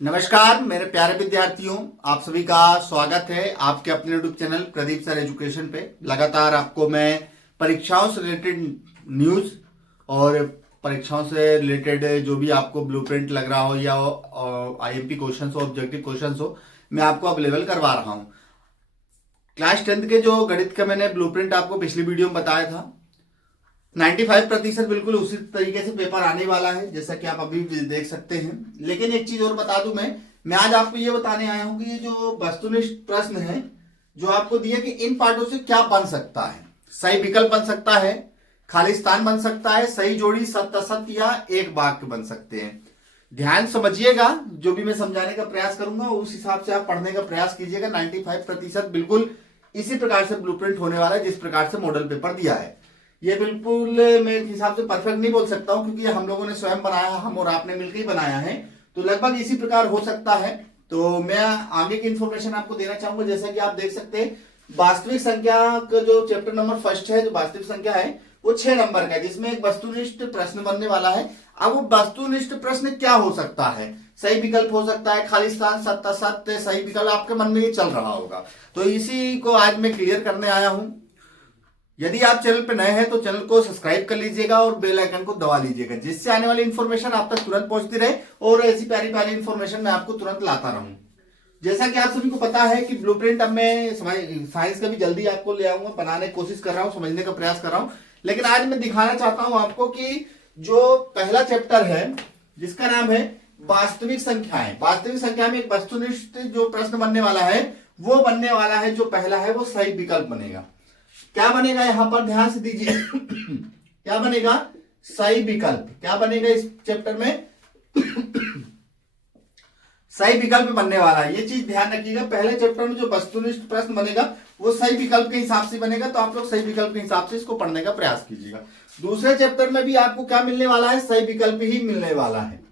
नमस्कार मेरे प्यारे विद्यार्थियों, आप सभी का स्वागत है आपके अपने YouTube channel Pradeep sir education पे। लगातार आपको मैं परीक्षाओं से रिलेटेड न्यूज़ और परीक्षाओं से रिलेटेड जो भी आपको ब्लूप्रिंट लग रहा हो या आईएमपी क्वेश्चंस हो, ऑब्जेक्टिव क्वेश्चंस हो, मैं आपको अवेलेबल करवा रहा हूँ। क्लास 10th के जो गणित का मैंने ब्लूप्रिंट आपको पिछली वीडियो में बताया था, 95% बिल्कुल उसी तरीके से पेपर आने वाला है जैसा कि आप अभी भी देख सकते हैं। लेकिन एक चीज और बता दूं, मैं आज आपको ये बताने आया हूं कि ये जो वस्तुनिष्ठ प्रश्न है जो आपको दिया कि इन पार्टों से क्या बन सकता है। सही विकल्प बन सकता है, खाली स्थान बन सकता है, सही जोड़ी, सत्य असत्य या एक वाक्य बन सकते हैं। ध्यान समझिएगा, जो भी मैं समझाने का प्रयास करूंगा उस हिसाब से आप पढ़ने का प्रयास कीजिएगा। 95% बिल्कुल इसी प्रकार से ब्लूप्रिंट होने वाला है जिस प्रकार से मॉडल पेपर दिया है। ये बिल्कुल मेरे हिसाब से परफेक्ट नहीं बोल सकता हूं क्योंकि हम लोगों ने स्वयं बनाया, हम और आपने मिलकर ही बनाया है, तो लगभग इसी प्रकार हो सकता है। तो मैं आगे की इंफॉर्मेशन आपको देना चाहूंगा। जैसा कि आप देख सकते हैं, वास्तविक संख्या का जो चैप्टर नंबर फर्स्ट है, जो वास्तविक संख्या है वो 6 नंबर का है, जिसमें एक वस्तुनिष्ठ प्रश्न बनने वाला है। अब वो वस्तुनिष्ठ प्रश्न क्या हो सकता है? सही विकल्प हो सकता है, खाली स्थान, सत्य असत्य, सही विकल्प, आपके मन में ये चल रहा होगा। तो इसी को आज मैं क्लियर करने आया हूं। यदि आप चैनल पर नए हैं तो चैनल को सब्सक्राइब कर लीजिएगा और बेल आइकन को दबा लीजिएगा, जिससे आने वाली इन्फॉर्मेशन आप तक तुरंत पहुंचती रहे और ऐसी प्यारी प्यारी इन्फॉर्मेशन मैं आपको तुरंत लाता रहूं। जैसा कि आप सभी को पता है कि ब्लूप्रिंट अब मैं साइंस का भी जल्दी आपको ले आऊंगा, बनाने की कोशिश कर रहा हूं, समझने का प्रयास कर रहा हूं। लेकिन आज मैं दिखाना चाहता हूं आपको कि जो पहला चैप्टर है जिसका नाम है वास्तविक संख्याएं, वास्तविक संख्या में एक वस्तुनिष्ठ जो प्रश्न बनने वाला है वो बनने वाला है। जो पहला है वो सही विकल्प बनेगा। क्या बनेगा यहां पर ध्यान से दीजिए क्या बनेगा? सही विकल्प। क्या बनेगा इस चैप्टर में? सही विकल्प बनने वाला है। ये चीज ध्यान रखिएगा, पहले चैप्टर में जो वस्तुनिष्ठ प्रश्न बनेगा वो सही विकल्प के हिसाब से बनेगा, तो आप लोग सही विकल्प के हिसाब से इसको पढ़ने का प्रयास कीजिएगा। दूसरे चैप्टर में भी आपको क्या मिलने वाला है? सही विकल्प ही मिलने वाला है।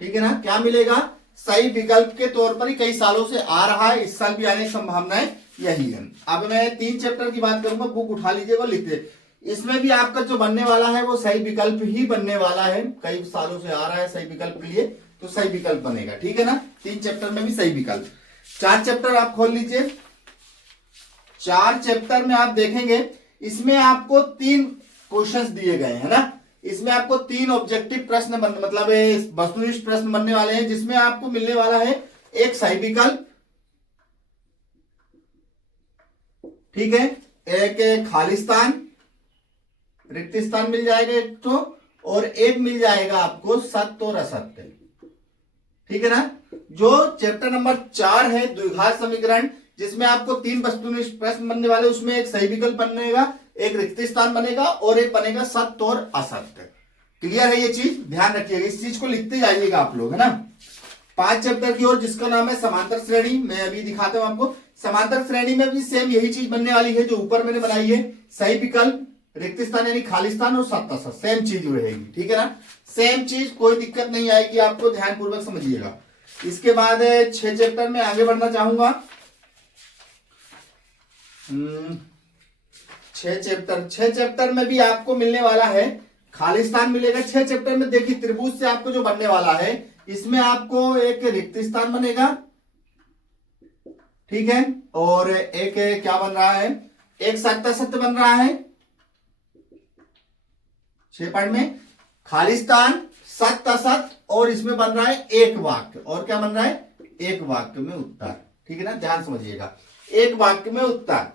ठीक है ना? क्या मिलेगा? सही विकल्प के तौर पर ही कई सालों से आ रहा है, इस साल भी आने की संभावनाएं यही है। अब मैं 3 चैप्टर की बात करूंगा, बुक उठा लीजिएगा, लिखते। इसमें भी आपका जो बनने वाला है वो सही विकल्प ही बनने वाला है, कई सालों से आ रहा है सही विकल्प के लिए, तो सही विकल्प बनेगा। ठीक है ना? 3 चैप्टर में भी सही विकल्प। 4 चैप्टर आप खोल लीजिए। 4 चैप्टर में आप देखेंगे इसमें आपको 3 क्वेश्चंस दिए गए हैं ना। इसमें आपको 3 ऑब्जेक्टिव प्रश्न मतलब वस्तुनिष्ठ प्रश्न बनने वाले हैं, जिसमें आपको मिलने वाला है एक सही विकल्प, ठीक है, एक खाली स्थान, रिक्त स्थान मिल जाएगा एक तो, और एक मिल जाएगा आपको सत्य और असत्य। ठीक है ना? जो चैप्टर नंबर 4 है द्विघात समीकरण, जिसमें आपको 3 वस्तुनिष्ठ प्रश्न बनने वाले, उसमें एक सही विकल्प बनेगा, एक रिक्त स्थान बनेगा और एक बनेगा सत्य और असत्य। क्लियर है ये चीज? ध्यान रखिएगा, इस चीज को लिखते जाइएगा आप लोग, है ना। 5 चैप्टर की ओर, जिसका नाम है समांतर श्रेणी। मैं अभी दिखाता हूं आपको। समांतर श्रेणी में भी सेम यही चीज बनने वाली है जो ऊपर मैंने बनाई है। सही विकल्प, रिक्त स्थान यानी खाली स्थान और सत्य असत्य, सेम चीज रहेगी। ठीक है ना? सेम चीज, कोई दिक्कत नहीं आएगी, आपको ध्यानपूर्वक समझिएगा। इसके बाद 6 चैप्टर में आगे बढ़ना चाहूंगा। 6 चैप्टर में भी आपको मिलने वाला है खाली स्थान मिलेगा। 6 चैप्टर में देखिए त्रिभुज से आपको जो बनने वाला है, इसमें आपको एक रिक्त स्थान बनेगा, ठीक है, और एक क्या बन रहा है? एक सत्य सत्य बन रहा है। 6 पॉइंट में खाली स्थान, सत्य असत्य, और इसमें बन रहा है एक वाक्य। और क्या बन रहा है? एक वाक्य में उत्तर। ठीक है ना? ध्यान समझिएगा, एक वाक्य में उत्तर।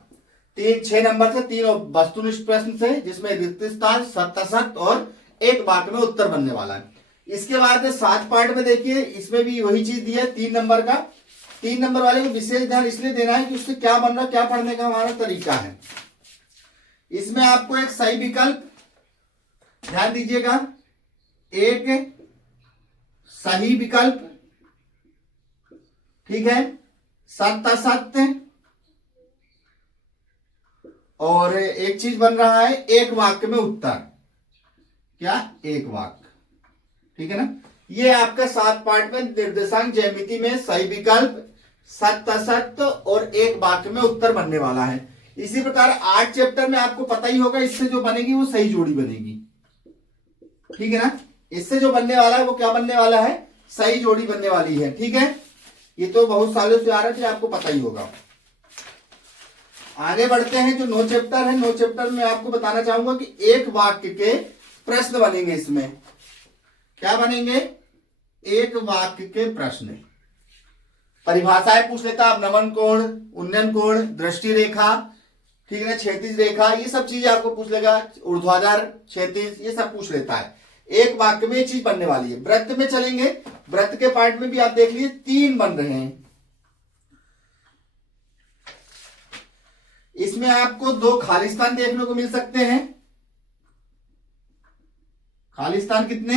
6 नंबर से 3 वस्तुनिष्ठ प्रश्न से, जिसमें रिक्त स्थान, सत्य असत्य और एक वाक्य में उत्तर बनने वाला है। इसके बाद 7 पार्ट में देखिए, इसमें भी वही चीज दी है 3 नंबर का। 3 नंबर वाले को विशेष ध्यान इसलिए देना है कि उससे क्या बन रहा, क्या पढ़ने का हमारा तरीका है। इसमें आपको एक सही विकल्प, ध्यान दीजिएगा, एक सही विकल्प, ठीक है, सत्य असत्य, और एक चीज बन रहा है एक वाक्य में उत्तर। क्या? एक वाक्य। ठीक है ना? ये आपका 7 पार्ट में निर्देशांक ज्यामिति में सही विकल्प, सत्य असत्य और एक वाक्य में उत्तर बनने वाला है। इसी प्रकार 8 चैप्टर में आपको पता ही होगा, इससे जो बनेगी वो सही जोड़ी बनेगी। ठीक है ना? इससे जो बनने वाला है वो क्या बनने वाला है? सही जोड़ी बनने वाली है। ठीक है, ये तो बहुत सालों से आ रहा है, आपको पता ही होगा। आगे बढ़ते हैं। जो 9 चैप्टर है, 9 चैप्टर में आपको बताना चाहूंगा कि एक वाक्य के प्रश्न बनेंगे। इसमें क्या बनेंगे? एक वाक्य के प्रश्न। परिभाषाएं पूछ लेता आप, नमन कोण, उन्नयन कोण, दृष्टि रेखा, ठीक है ना, क्षैतिज रेखा, ये सब चीजें आपको पूछ लेगा। ऊर्ध्वाधर, क्षैतिज, ये सब पूछ लेता है। एक वाक्य में ये चीज बनने वाली है। वृत्त में चलेंगे, वृत्त के पार्ट में भी आप देख लीजिए 3 बन रहे हैं। इसमें आपको 2 खालिस्तान देखने को मिल सकते हैं। खालिस्तान कितने?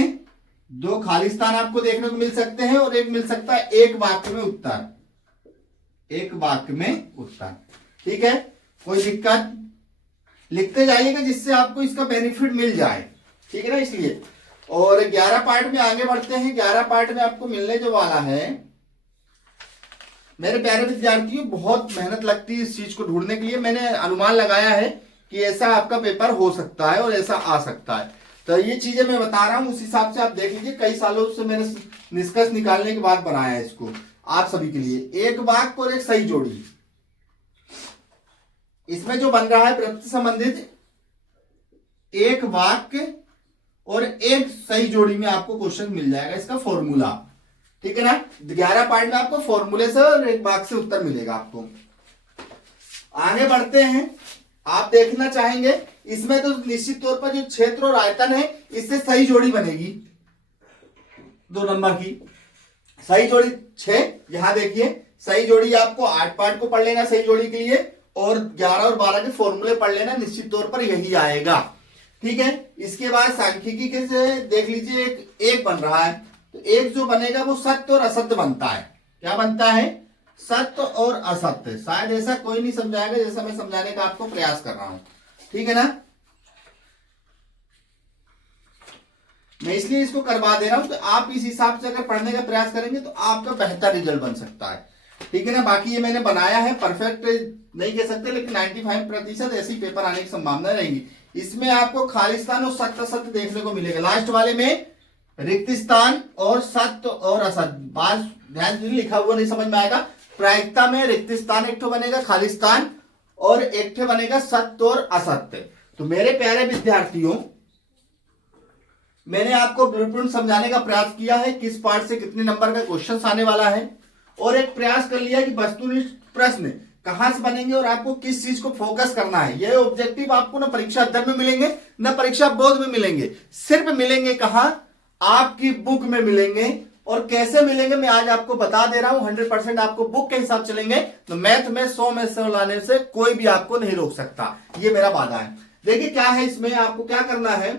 2 खालिस्तान आपको देखने को मिल सकते हैं, और एक मिल सकता है एक वाक्य में उत्तर। एक वाक्य में उत्तर। ठीक है, कोई दिक्कत? लिखते जाइएगा जिससे आपको इसका बेनिफिट मिल जाए। ठीक है ना, इसलिए। और 11 पार्ट में आगे बढ़ते हैं। 11 पार्ट में आपको मिलने जो वाला है, मेरे प्यारे विद्यार्थियों, बहुत मेहनत लगती है इस चीज को ढूंढने के लिए। मैंने अनुमान लगाया है कि ऐसा आपका पेपर हो सकता है और ऐसा आ सकता है। तो ये चीजें मैं बता रहा हूं, उस हिसाब से आप देख लीजिए। कई सालों से मैंने निष्कर्ष निकालने के बाद बनाया है इसको आप सभी के लिए। एक वाक्य और एक सही जोड़ी, इसमें जो बन रहा है वृत्त संबंधित एक वाक्य और एक सही जोड़ी में आपको क्वेश्चन मिल जाएगा, इसका फॉर्मूला। ठीक है ना, 11 पार्ट में आपको फॉर्मूले से और एक वाक्य से उत्तर मिलेगा आपको। आगे बढ़ते हैं। आप देखना चाहेंगे इसमें तो निश्चित तौर पर जो क्षेत्र और आयतन है, इससे सही जोड़ी बनेगी 2 नंबर की। सही जोड़ी 6, यहां देखिए सही जोड़ी आपको 8 पार्ट को पढ़ लेना सही जोड़ी के लिए, और 11 और 12 के फॉर्मूले पढ़ लेना, निश्चित तौर पर यही आएगा। ठीक है, इसके बाद सांख्यिकी के से देख लीजिए एक बन रहा है। तो एक जो बनेगा वो सत्य और असत्य बनता है। क्या बनता है? सत्य और असत्य। शायद ऐसा कोई नहीं समझाएगा जैसा मैं समझाने का आपको प्रयास कर रहा हूं। ठीक है ना, मैं इसलिए इसको करवा दे रहा हूं, तो आप इस हिसाब से अगर पढ़ने का प्रयास करेंगे तो आपका बेहतर रिजल्ट बन सकता है। ठीक है ना, बाकी ये मैंने बनाया है, परफेक्ट नहीं कह सकते, लेकिन 95% ऐसी पेपर आने की संभावना रहेगी। इसमें आपको खालिस्तान और सत्य असत्य देखने को मिलेगा। लास्ट वाले में रिक्त स्थान और सत्य और असत्य, बात ध्यान से लिखा हुआ नहीं समझ में आएगा। प्रायिकता में रिक्त स्थान एक ठो बनेगा खालिस्तान, और एक ठो बनेगा सत्य और असत्य। तो मेरे प्यारे विद्यार्थियों, मैंने आपको ब्लूप्रिंट समझाने का प्रयास किया है, किस पार्ट से कितने नंबर का क्वेश्चन आने वाला है, और एक प्रयास कर लिया कि वस्तुनिष्ठ प्रश्न कहां से बनेंगे और आपको किस चीज को फोकस करना है। ये ऑब्जेक्टिव आपको ना परीक्षा अध्ययन में मिलेंगे, ना परीक्षा बोध में मिलेंगे। सिर्फ मिलेंगे कहां? आपकी बुक में मिलेंगे। और कैसे मिलेंगे मैं आज आपको बता दे रहा हूं। 100% आपको बुक के हिसाब चलेंगे तो मैथ में 100 में 100 लाने से कोई भी आपको नहीं रोक सकता, ये मेरा वादा है। देखिए क्या है, इसमें आपको क्या करना है,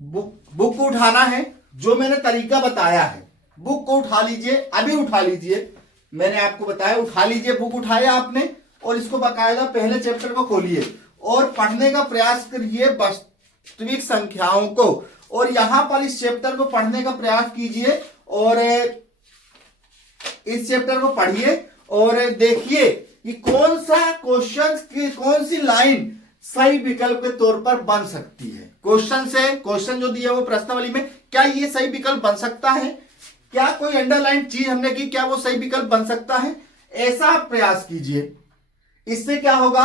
बुक को उठाना है। जो मैंने तरीका बताया है, बुक को उठा लीजिए, अभी उठा लीजिए। मैंने आपको बताया, उठा लीजिए, बुक उठाया आपने, और इसको बाकायदा पहले चैप्टर को खोलिए और पढ़ने का प्रयास करिए वास्तविक संख्याओं को, और यहां पर इस चैप्टर को पढ़ने का प्रयास कीजिए, और इस चैप्टर को पढ़िए और देखिए कि कौन सा क्वेश्चन की कौन सी लाइन सही विकल्प के तौर पर बन सकती है। क्वेश्चन जो दिया वो प्रश्नावली में, क्या ये सही विकल्प बन सकता है? क्या कोई अंडरलाइन चीज हमने की, क्या वो सही विकल्प बन सकता है? ऐसा आप प्रयास कीजिए। इससे क्या होगा,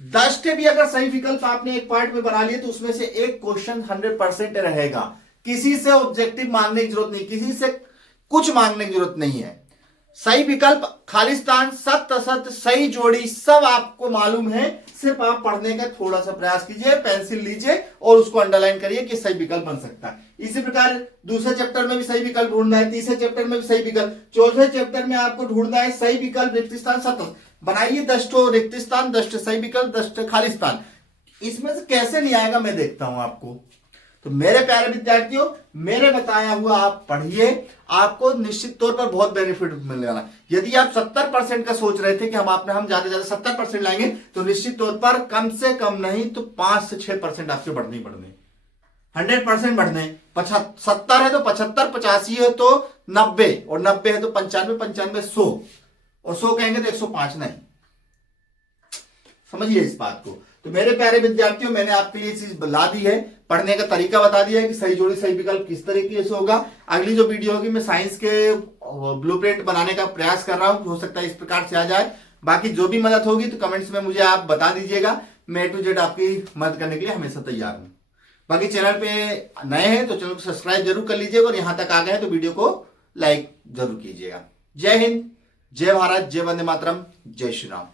10 के भी अगर सही विकल्प आपने एक पार्ट में बना लिए तो उसमें से एक क्वेश्चन 100% रहेगा। किसी से ऑब्जेक्टिव मांगने की जरूरत नहीं, किसी से कुछ मांगने की जरूरत नहीं है। सही विकल्प, खालिस्तान, सत्य असत्य, सही जोड़ी सब आपको मालूम है। सिर्फ आप पढ़ने का थोड़ा सा प्रयास कीजिए, पेंसिल लीजिए और उसको अंडरलाइन करिए कि सही विकल्प बन सकता है। इसी प्रकार दूसरे चैप्टर में भी सही विकल्प ढूंढना है, तीसरे चैप्टर में भी सही विकल्प, चौथे चैप्टर में आपको ढूंढना है सही विकल्प, रिक्त स्थान, सत्य। बनाइए 10 रिक्त स्थान, 10 सही विकल्प, 10 खालिस्तान। इसमें से कैसे नहीं आएगा मैं देखता हूं आपको। तो मेरे प्यारे विद्यार्थियों, मेरे बताया हुआ आप पढ़िए, आपको निश्चित तौर पर बहुत बेनिफिट मिलने वाला। यदि आप 70% का सोच रहे थे कि हम ज्यादा 70% लाएंगे, तो निश्चित तौर पर कम से कम नहीं तो 5 से 6% आपके बढ़ने ही बढ़ने, 100% बढ़ने। 70 है तो 75, 85 है तो 90, और 90 है तो 95, 95 100, और 100 कहेंगे तो 105 नहीं। समझिए इस बात को। तो मेरे प्यारे विद्यार्थियों, मैंने आपके लिए चीज बता दी है, पढ़ने का तरीका बता दिया है कि सही जोड़ी सही विकल्प किस तरीके से होगा। अगली जो वीडियो होगी मैं साइंस के ब्लूप्रिंट बनाने का प्रयास कर रहा हूं, हो सकता है इस प्रकार से आ जाए। बाकी जो भी मदद होगी तो कमेंट्स में मुझे आप बता दीजिएगा, मैं A to Z आपकी मदद करने के लिए हमेशा तैयार हूं। बाकी चैनल पे नए हैं तो चैनल को सब्सक्राइब जरूर कर लीजिएगा, और यहां तक आ गए हैं तो वीडियो को लाइक जरूर कीजिएगा। जय हिंद, जय भारत, जय वंदे मातरम, जय श्री राम।